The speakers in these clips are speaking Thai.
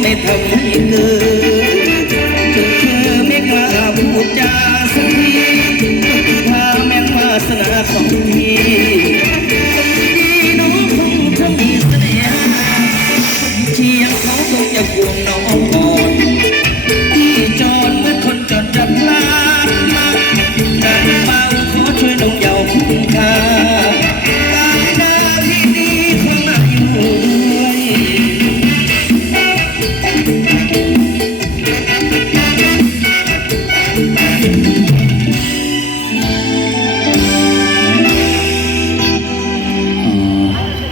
ไม่ทำให้เกิดเธอเธอไม่กล้าพูดจาสักทีพาแม่นวาสนาของ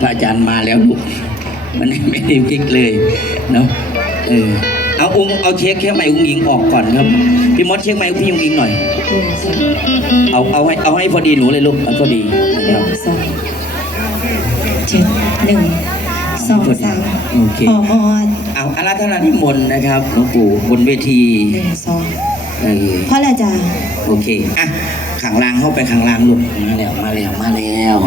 พระอาจารย์มาแล้วลูกมันไม่ได้พลิกเลยเนาะเออเอาองค์เอาเช็คแค่ไม้อุ้งยิงออกก่อนครับพี่มดเช็คไม้พี่อุ้งยิงหน่อย เอาเอาให้เอาให้พอดีหนูเลยลูกเอาพอดีนะครับสองเจ็ดหนึ่งสองสามโอเคพอมอนเอาอาราธนานิมนต์นะครับหลวงปู่บนเวทีหนึ่งสองเออพ่อละจ้าโอเคอะขังลางเข้าไปขังลางลูกมาแล้วมาแล้วมาแล้ว